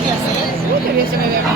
podía ser. Uy, qué bien se me ve a mí.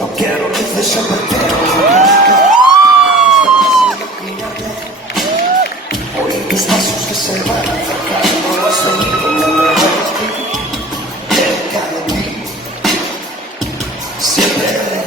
No quiero que te sepa oír tus pasos que se van acercando a seguir en el mejor cerca de ti, siempre